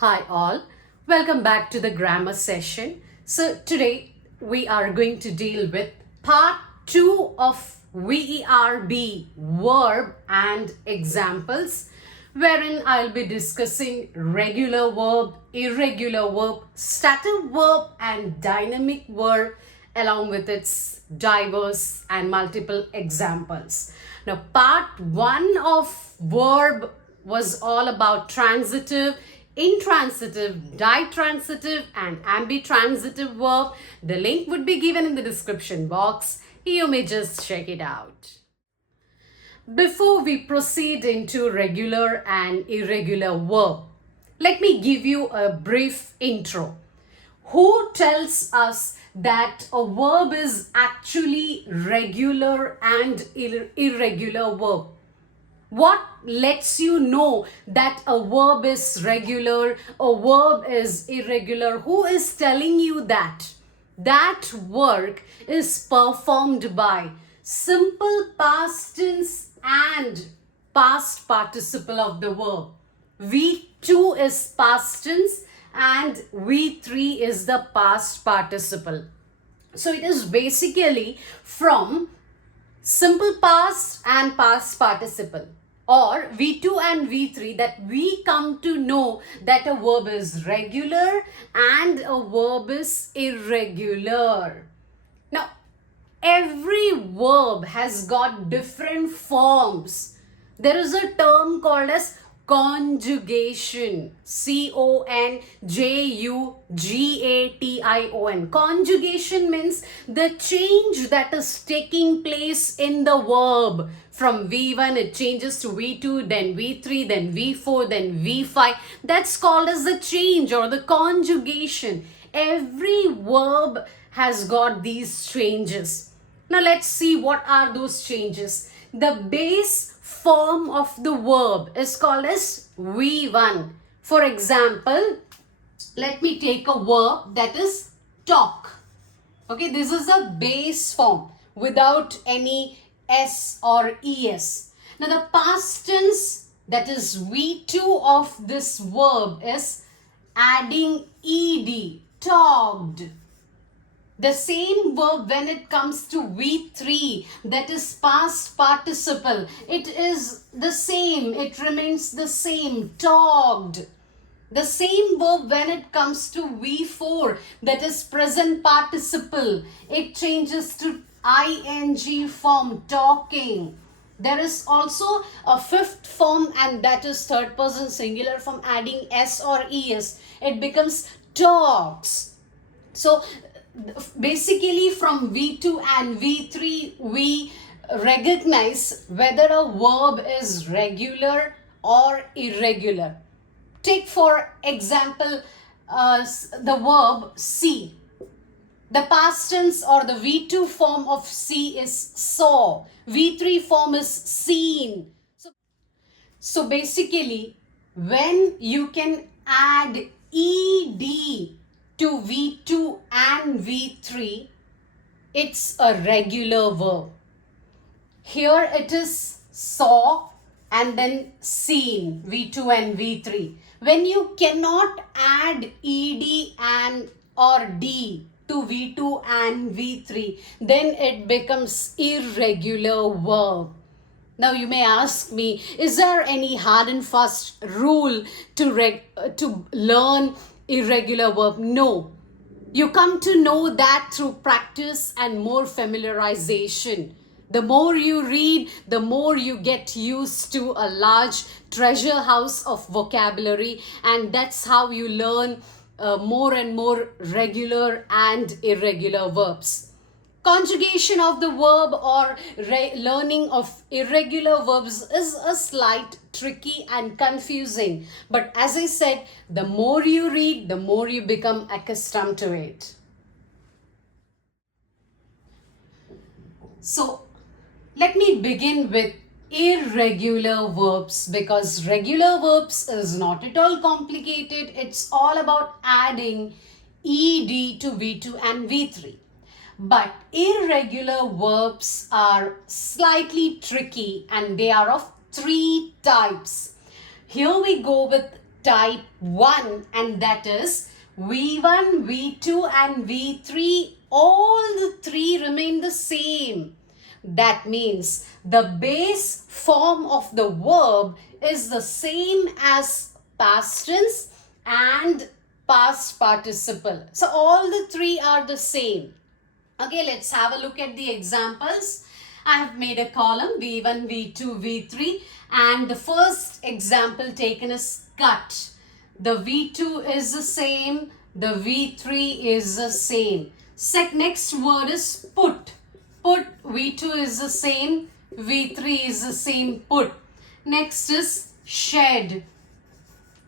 Hi all, welcome back to the grammar session. So today we are going to deal with part 2 of VERB, verb and examples, wherein I'll be discussing regular verb, irregular verb, stative verb and dynamic verb along with its diverse and multiple examples. Now part 1 of verb was all about transitive, intransitive, ditransitive and ambitransitive verb. The link would be given in the description box. You may just check it out. Before we proceed into regular and irregular verb, let me give you a brief intro. Who tells us that a verb is actually regular and irregular verb? What lets you know that a verb is regular, a verb is irregular? Who is telling you that? That work is performed by simple past tense and past participle of the verb. V2 is past tense and V3 is the past participle. So it is basically from simple past and past participle, or V2 and V3, that we come to know that a verb is regular and a verb is irregular. Now, every verb has got different forms. There is a term called as conjugation. Conjugation. Conjugation means the change that is taking place in the verb. From V1 it changes to V2, then V3, then V4, then V5. That's called as the change or the conjugation. Every verb has got these changes. Now let's see what are those changes. The base form of the verb is called as V1. For example, let me take a verb that is talk. Okay, this is the base form without any S or ES. Now the past tense, that is V2 of this verb, is adding ED, talked. The same verb when it comes to V3, that is past participle, it is the same, it remains the same, talked. The same verb when it comes to V4, that is present participle, it changes to ing form, talking. There is also a fifth form, and that is third person singular form, adding S or ES. It becomes talks. So basically from V2 and V3 we recognize whether a verb is regular or irregular. Take for example the verb see. The past tense or the V2 form of see is saw. V3 form is seen. So basically when you can add ed to V2 and V3, it's a regular verb. Here it is saw and then seen, V2 and V3. When you cannot add ed and or d to V2 and V3, then it becomes irregular verb. Now you may ask me, is there any hard and fast rule to learn irregular verb? No. You come to know that through practice and more familiarization. The more you read, the more you get used to a large treasure house of vocabulary, and that's how you learn more and more regular and irregular verbs. Conjugation of the verb or learning of irregular verbs is a slight tricky and confusing. But as I said, the more you read, the more you become accustomed to it. So let me begin with irregular verbs, because regular verbs is not at all complicated. It's all about adding ed to V2 and V3. But irregular verbs are slightly tricky and they are of three types. Here we go with type 1, and that is V1, V2 and V3, all the three remain the same. That means the base form of the verb is the same as past tense and past participle. So all the three are the same. Okay, let's have a look at the examples. I have made a column V1, V2, V3, and the first example taken is cut. The V2 is the same, the V3 is the same. Next word is put. Put, V2 is the same, V3 is the same, put. Next is shed.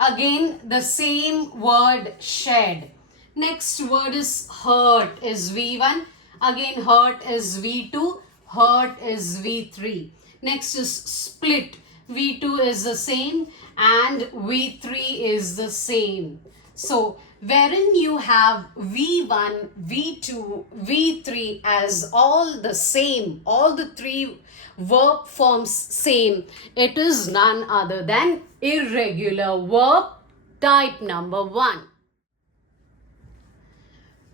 Again, the same word, shed. Next word is hurt, is V1. Again, hurt is V2, hurt is V3. Next is split. V2 is the same and V3 is the same. So, wherein you have V1, V2, V3 as all the same, all the three verb forms same, it is none other than irregular verb type number 1.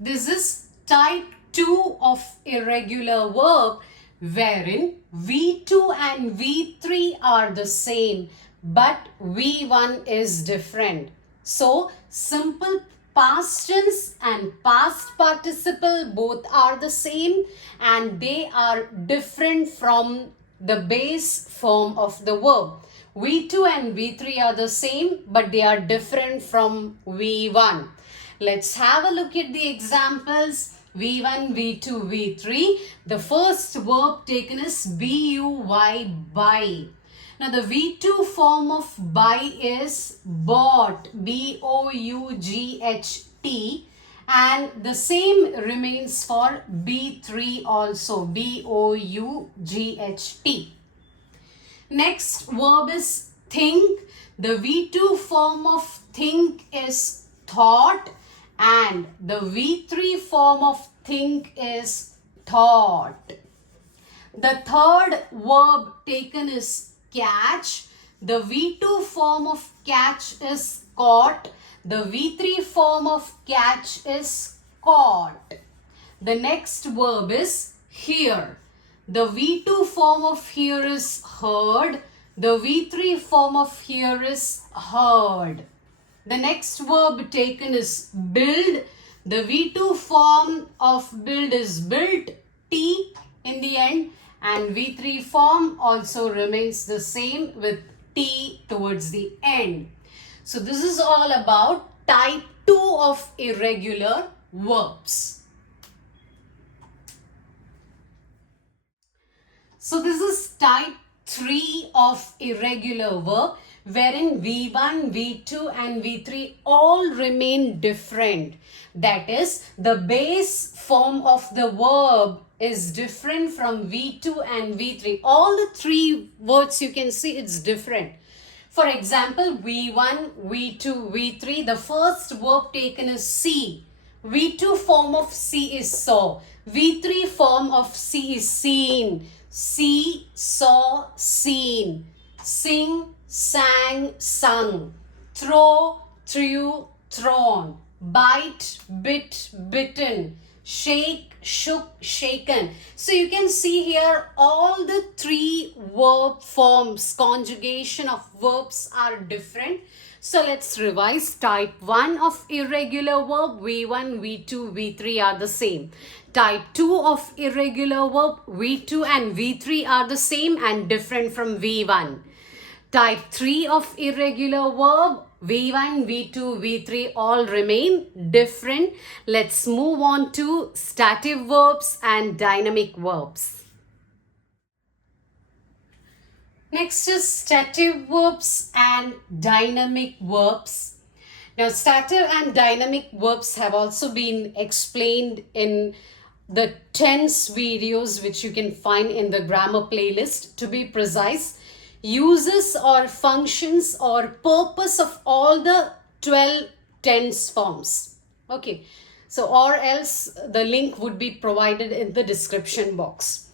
This is type 2 of irregular verb, wherein V2 and V3 are the same but V1 is different. So, simple past tense and past participle both are the same and they are different from the base form of the verb. V2 and V3 are the same but they are different from V1. Let's have a look at the examples. V1, V2, V3. The first verb taken is B-U-Y, buy. Now the V2 form of buy is bought, B-O-U-G-H-T, and the same remains for B3 also, B-O-U-G-H-T. Next verb is think. The V2 form of think is thought and the V3 form of think is thought. The third verb taken is catch. The V2 form of catch is caught. The V3 form of catch is caught. The next verb is hear. The V2 form of hear is heard. The V3 form of hear is heard. The next verb taken is build. The V2 form of build is built, T in the end, and V3 form also remains the same with T towards the end. So this is all about type 2 of irregular verbs. So this is type 3 of irregular verb, wherein V1, V2 and V3 all remain different. That is, the base form of the verb is different from V2 and V3. All the three words you can see it's different. For example, V1, V2, V3, the first verb taken is see. V2 form of see is saw. V3 form of see is seen. See, saw, seen. Sing, sang, sung. Throw, threw, thrown. Bite, bit, bitten. Shake, shook, shaken. So you can see here all the three verb forms, conjugation of verbs are different. So let's revise. Type 1 of irregular verb, V1, V2, V3 are the same. Type 2 of irregular verb, V2 and V3 are the same and different from V1. Type 3 of irregular verb, V1, V2, V3 all remain different. Let's move on to stative verbs and dynamic verbs. Next is stative verbs and dynamic verbs. Now, stative and dynamic verbs have also been explained in the tense videos which you can find in the grammar playlist. To be precise, uses or functions or purpose of all the 12 tense forms. Okay, so or else the link would be provided in the description box.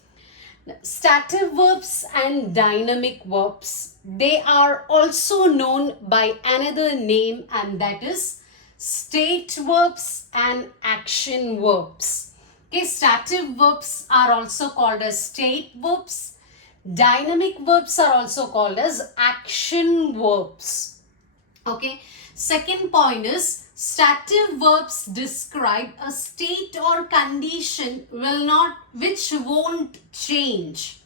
Stative verbs and dynamic verbs, they are also known by another name, and that is state verbs and action verbs. Okay, stative verbs are also called as state verbs. Dynamic verbs are also called as action verbs. Okay, second point is stative verbs describe a state or condition which won't change.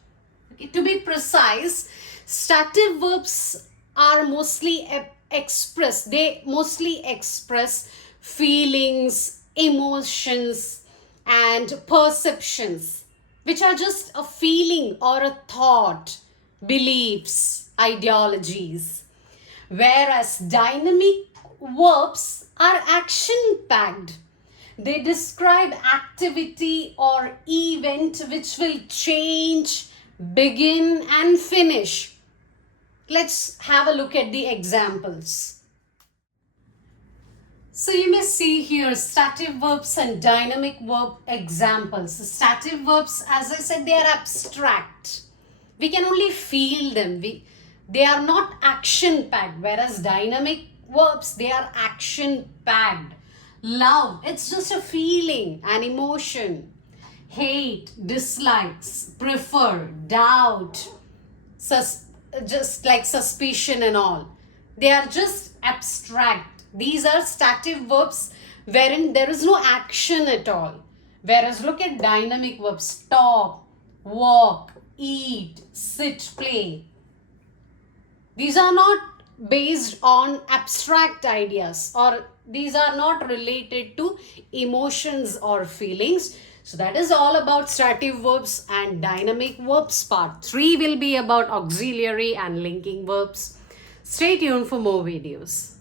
Okay, to be precise, stative verbs are mostly they mostly express feelings, emotions, and perceptions, which are just a feeling or a thought, beliefs, ideologies. Whereas dynamic verbs are action packed. They describe activity or event which will change, begin, and finish. Let's have a look at the examples. So you may see here stative verbs and dynamic verb examples. Stative verbs, as I said, they are abstract. We can only feel them. They are not action packed, whereas dynamic verbs, they are action packed. Love, it's just a feeling, an emotion. Hate, dislikes, prefer, doubt, just like suspicion and all. They are just abstract. These are stative verbs wherein there is no action at all. Whereas look at dynamic verbs: talk, walk, eat, sit, play. These are not based on abstract ideas, or these are not related to emotions or feelings. So that is all about stative verbs and dynamic verbs. Part 3 will be about auxiliary and linking verbs. Stay tuned for more videos.